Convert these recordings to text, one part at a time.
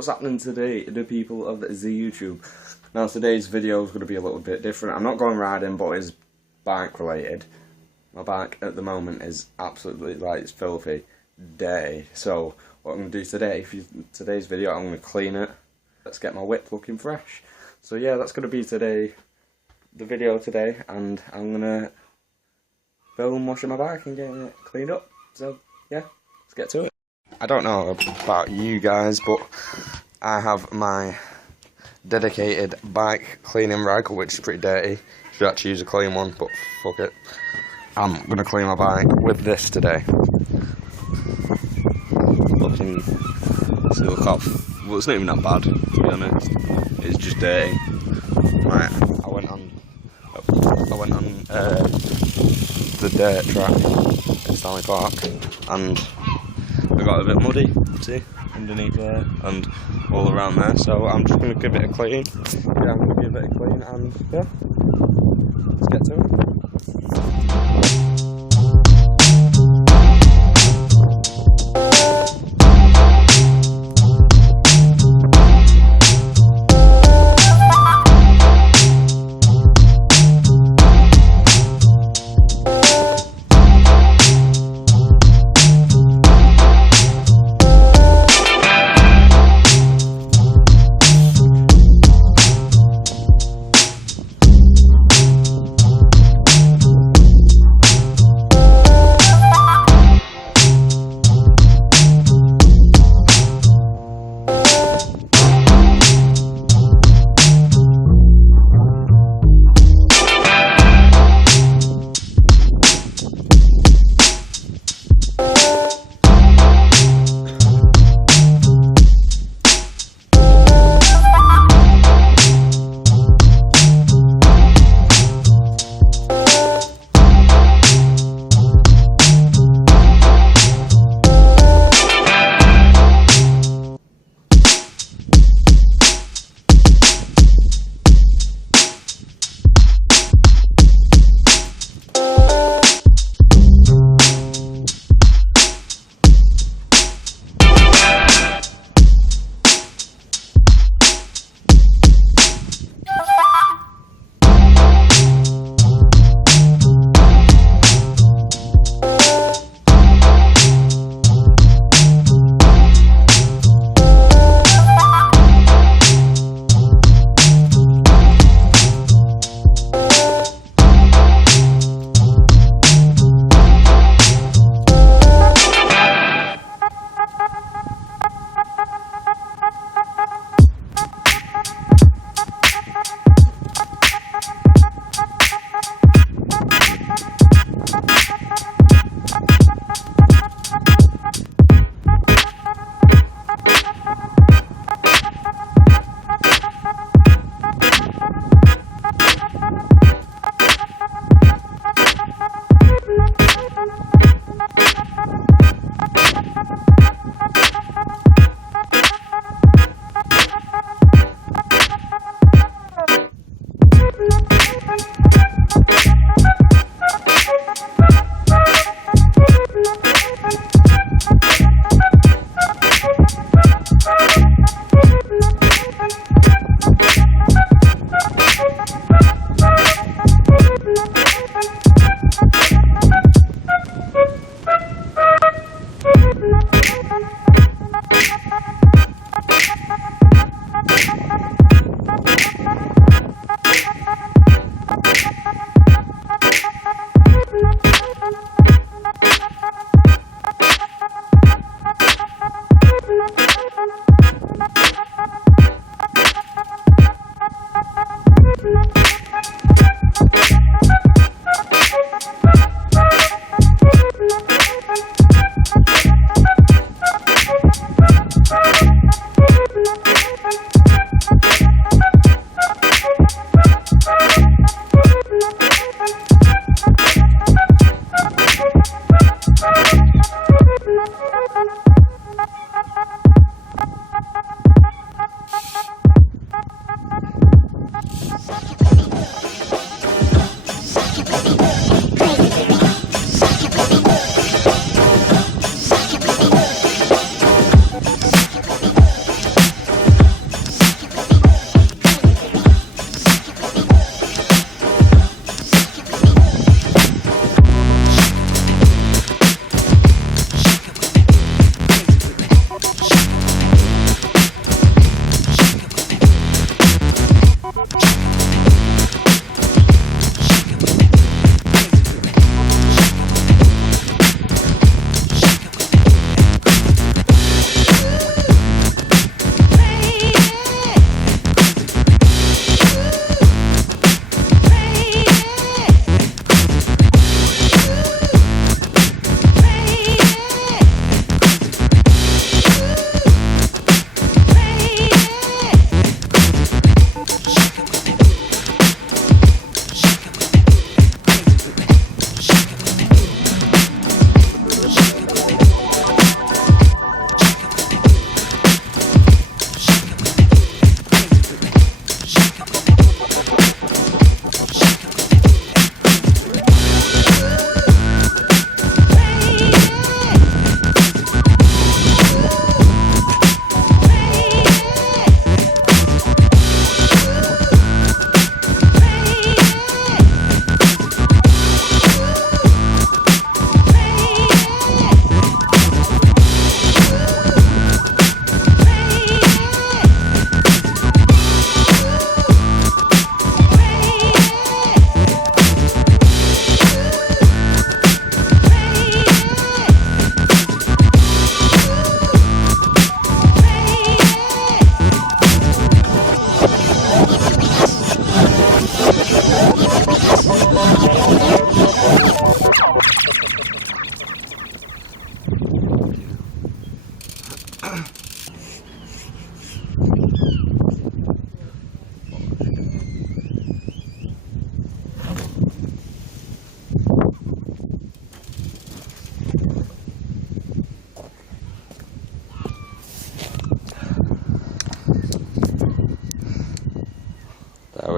What's happening today, the people of the YouTube? Now today's video is going to be a little bit different. I'm not going riding, but it's bike related. My bike at the moment is absolutely, like, it's filthy, dirty. So what I'm going to do today, today's video, I'm going to clean it. Let's get my whip looking fresh. So yeah, that's going to be the video today, and I'm going to film washing my bike and getting it cleaned up. So yeah, let's get to it. I don't know about you guys, but I have my dedicated bike cleaning rag, which is pretty dirty. Should actually use a clean one, but fuck it. I'm gonna clean my bike with this today. Look off. Well, it's not even that bad, to be honest. It's just dirty. Right, I went on the dirt track at Stanley Park, and I got a bit muddy, see, underneath there and all around there, so I'm just going to give it a clean. Yeah, I'm going to give it a clean, and yeah, let's get to it.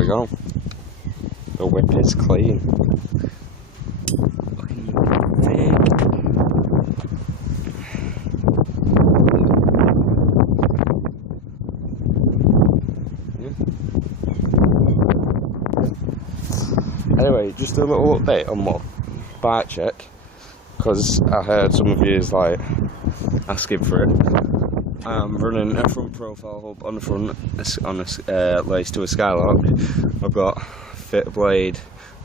we go. The whip is clean. Looking thick. Anyway, just a little update on my bike check, because I heard some of you like asking for it. I'm running a front profile hub on the front on a lace to a Skylark. I've got Fit Blade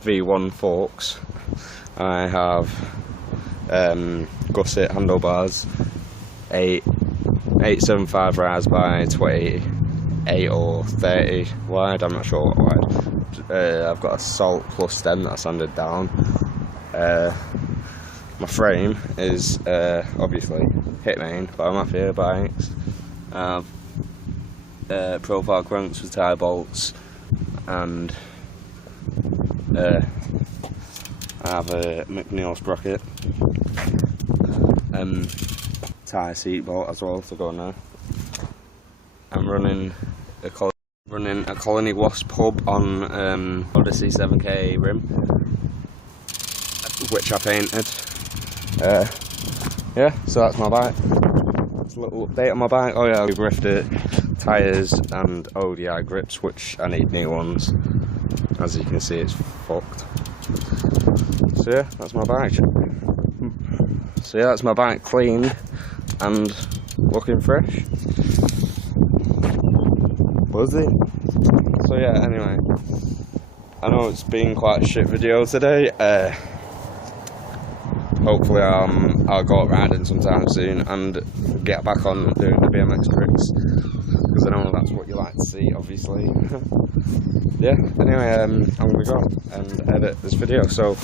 V1 forks. I have gusset handlebars, 875 rise by 28 or 30 wide. I'm not sure what wide. I've got a Salt Plus stem that I sanded down. My frame is obviously Hitmain by Mafia bikes. I have profile cranks with tie bolts, and I have a McNeil sprocket, tie seat bolt as well to go on there. I'm running a Colony Wasp hub on Odyssey 7K rim, which I painted. Yeah, so that's my bike. It's a little update on my bike. Oh yeah, we've rifted tyres and ODI grips, which I need new ones. As you can see, it's fucked. So yeah, that's my bike. So yeah, that's my bike cleaned and looking fresh. Buzzy. So yeah, anyway, I know it's been quite a shit video today. Hopefully I'll go out riding sometime soon and get back on doing the BMX tricks, because I know that's what you like to see, obviously. Yeah, anyway, I'm going to go and edit this video. So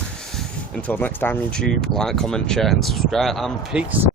until next time, YouTube, like, comment, share and subscribe, and peace.